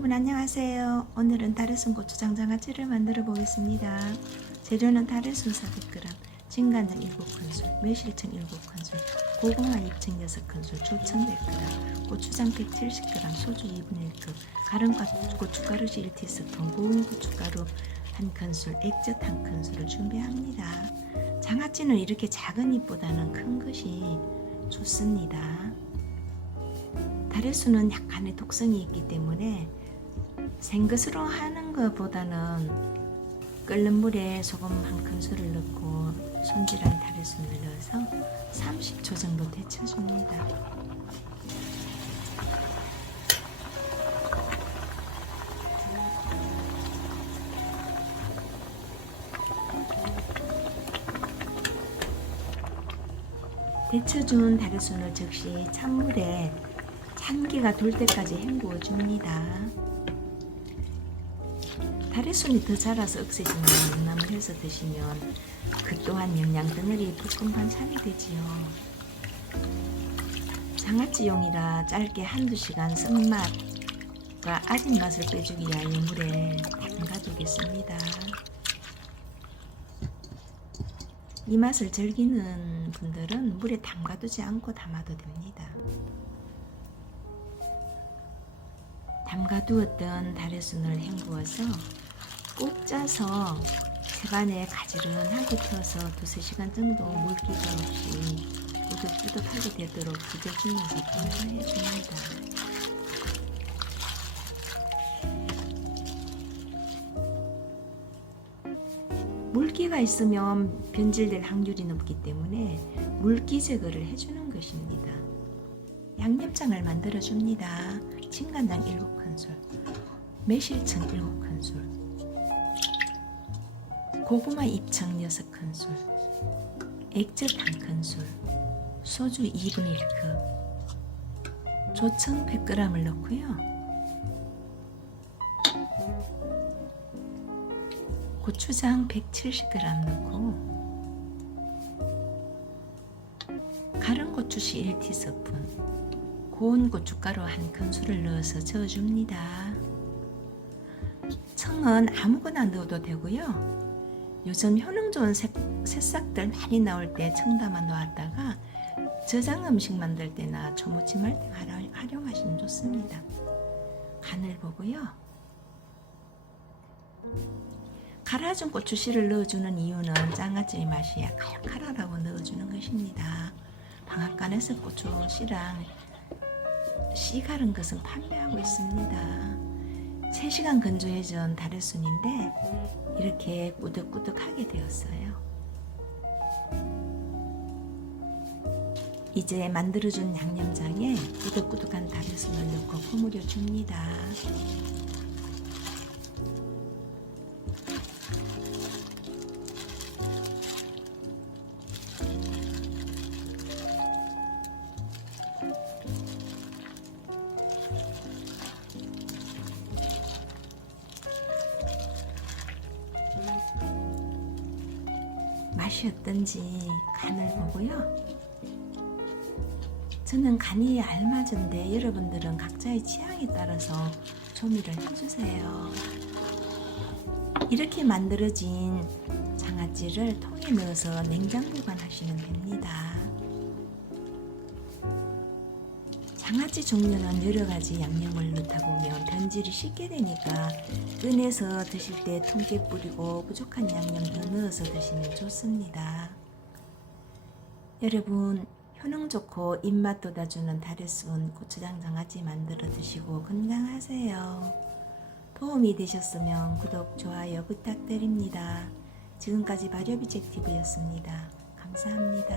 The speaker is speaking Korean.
여러분 안녕하세요. 오늘은 다래순 고추장 장아찌를 만들어 보겠습니다. 재료는 다래순 400g, 진간장 7큰술, 매실청 7큰술, 고구마 2층 6큰술, 조청 100g, 고추장 170g, 소주 2분의 1컵, 가른 고춧가루 1티스푼, 고운 고춧가루 1큰술, 액젓 1큰술을 준비합니다. 장아찌는 이렇게 작은 잎보다는 큰 것이 좋습니다. 다래수는 약간의 독성이 있기 때문에 생것으로 하는 것보다는 끓는 물에 소금 한 큰술을 넣고 손질한 다래수를 넣어서 30초 정도 데쳐줍니다. 데쳐준 다래순을 즉시 찬물에 찬기가 돌 때까지 헹구어 줍니다. 다래순이 더 자라서 억세지만 연남을 해서 드시면 그 또한 영양 덩어리 볶음 반찬이 되지요. 장아찌용이라 짧게 한두 시간 쓴맛과 아진 맛을 빼주기 위하여 물에 담가두겠습니다. 이 맛을 즐기는 분들은 물에 담가두지 않고 담아도 됩니다. 담가두었던 다래순을 헹구어서 꼭 짜서 세간에 가지런 하게 펴서 두세 시간 정도 물기가 없이 우득우득하게 되도록 뒤져주면서 건조해 줍니다. 물기가 있으면 변질될 확률이 높기 때문에 물기 제거를 해주는 것입니다. 양념장을 만들어 줍니다. 진간장 7큰술, 매실청 7큰술, 고구마 잎청 6큰술, 액젓 1큰술, 소주 2분의 1컵, 조청 100g을 넣고요. 고추장 170g 넣고 가른 고추씨 1티스푼 고운 고춧가루 한 큰술을 넣어서 저어줍니다. 청은 아무거나 넣어도 되고요. 요즘 효능 좋은 새, 새싹들 많이 나올 때 청 담아 놓았다가 저장 음식 만들 때나 초무침 할 때 활용하시면 좋습니다. 간을 보고요. 갈아준 고추씨를 넣어주는 이유는 장아찌의 맛이 칼칼하라고 넣어주는 것입니다. 방앗간에서 고추씨랑 씨 가른 것은 판매하고 있습니다. 3시간 건조해준 다래순인데 이렇게 꾸덕꾸덕하게 되었어요. 이제 만들어준 양념장에 꾸덕꾸덕한 다래순을 넣고 버무려 줍니다. 맛이 어떤지 간을 보고요. 저는 간이 알맞은데 여러분들은 각자의 취향에 따라서 조미를 해주세요. 이렇게 만들어진 장아찌를 통에 넣어서 냉장 보관하시면 됩니다. 장아찌 종류는 여러 가지 양념을 넣다 보면 변질이 쉽게 되니까 꺼내서 드실 때 통깨 뿌리고 부족한 양념 더 넣어서 드시면 좋습니다. 여러분 효능 좋고 입맛 돋아주는 다래순 고추장 장아찌 만들어 드시고 건강하세요. 도움이 되셨으면 구독, 좋아요 부탁드립니다. 지금까지 발효비책 TV였습니다. 감사합니다.